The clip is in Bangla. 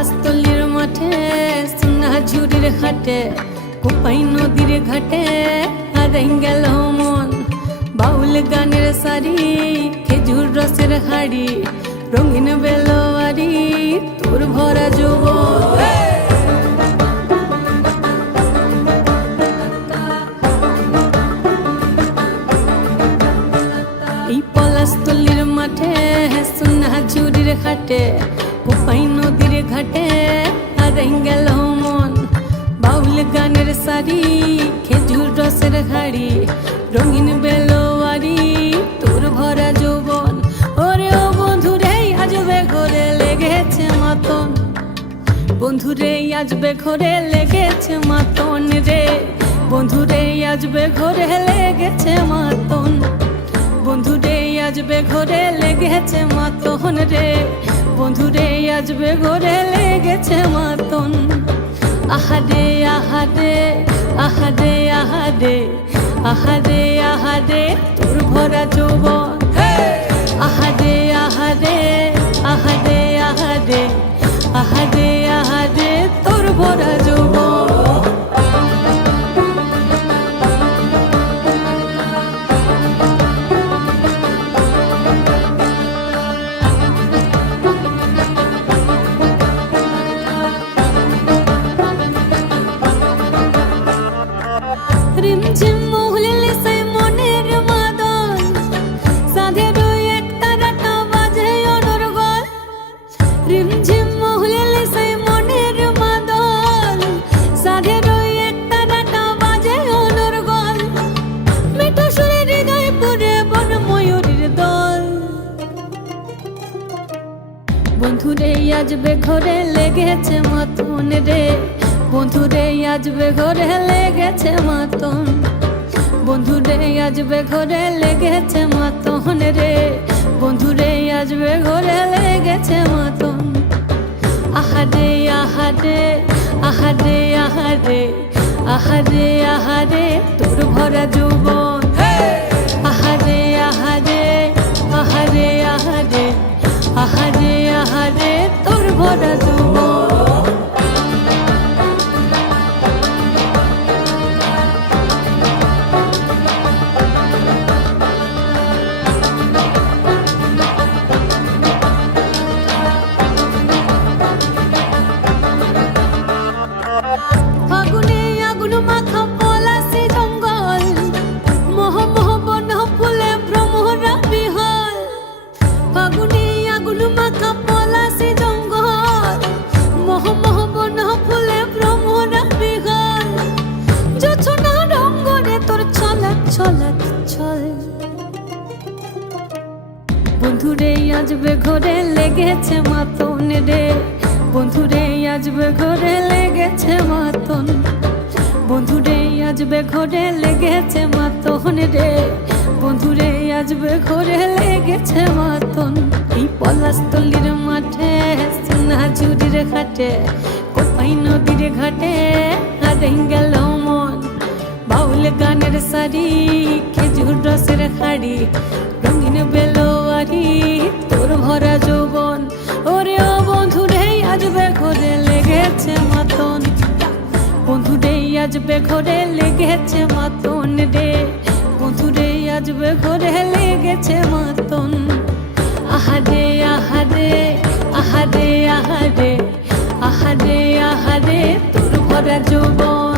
পলাশতলির মাঠে সোনা ঝুড়ির ঘাটে কোপাই নদীর ঘাটে হারাই গেল মন বাউল গানের সারি খেজুর রসের হাড়ি রঙিন বেলোয়ারি তোর ভরা যৌবন এই পলাশতলির মাঠে সোনা ঝুড়ির ঘাটে কোপাই নদীর ঘাটে হারাই গেল মন বাউল গানের সারি খেজুর রসের হাড়ি রঙিন বেলোয়ারি তোর ভরা যৌবন ওরে ও বন্ধুরে আজবে ঘরে লেগেছে মাতন বন্ধুরে আজবে ঘরে লেগেছে মাতন রে বন্ধুরে আজবে ঘরে লেগেছে মাতন বন্ধুরে আজবে ঘরে লেগেছে মাতন রে বন্ধুরে আজবে ঘরে লেগেছে মাতন আহারে আহারে আহারে আহারে আহারে আহারে তোর ভরা যৌবন আহারে আহারে আহারে আহারে আহারে আহারে তোর ভরা যৌবন রিমঝিম মহুলিলে সে মনের মাদল সাধের এক তারাটা বাজে অনর্গল রিমঝিম মহুলিলে সে মনের মাদল সাধের এক তারাটা বাজে অনর্গল মিঠো সুরে হৃদয় পুরে বন ময়ূরীর দল বন্ধুরে আজবে ঘরে লেগেছে মাতন রে বন্ধুরে আজবে ঘরে লেগেছে মাতন বন্ধুরে আজবে ঘরে লেগেছে মাতন রে বন্ধুরে আজবে ঘরে লেগেছে মাতন আহারে আহারে আহারে আহারে আহারে আহারে তোর ভরা যৌবন আহারে আহারে আহারে আহারে আহারে আহারে তোর ভরা যৌবন ফাগুনে আগুন মাখা পলাশি জঙ্গল মোহ মোহ বন ফুলে ভ্রমরা বিহল ফাগুনে আগুন মাখা পলাশি জঙ্গল মোহ মোহ বন ফুলে ভ্রমরা বিহল জোছনা রঙ্গনে তোর ছলক ছলক ছল বন্ধুরে আজবে ঘরে লেগেছে মাতন রে বন্ধুরে আজবে ঘরে লেগেছে মাতন বন্ধুরে আজবে ঘরে লেগেছে মাতন রে বন্ধুরে আজবে ঘরে লেগেছে মাতন এই পলাশতলির মাঠে সোনা ঝুড়ির ঘাটে কোপাই নদীর ঘাটে হারাই গেল মন বাউল গানের সারি খেজুর রসের হাড়ি রঙিন বেলোয়ারি তোর ভরা যৌবন ওরে ও বন্ধুরে আজবে ঘরে লেগেছে মাতন বন্ধুরে আজবে ঘরে লেগেছে মাতন রে বন্ধুরে আজবে ঘরে লেগেছে মাতন আহারে আহারে আহারে আহারে আহারে আহারে তোর ভরা যৌবন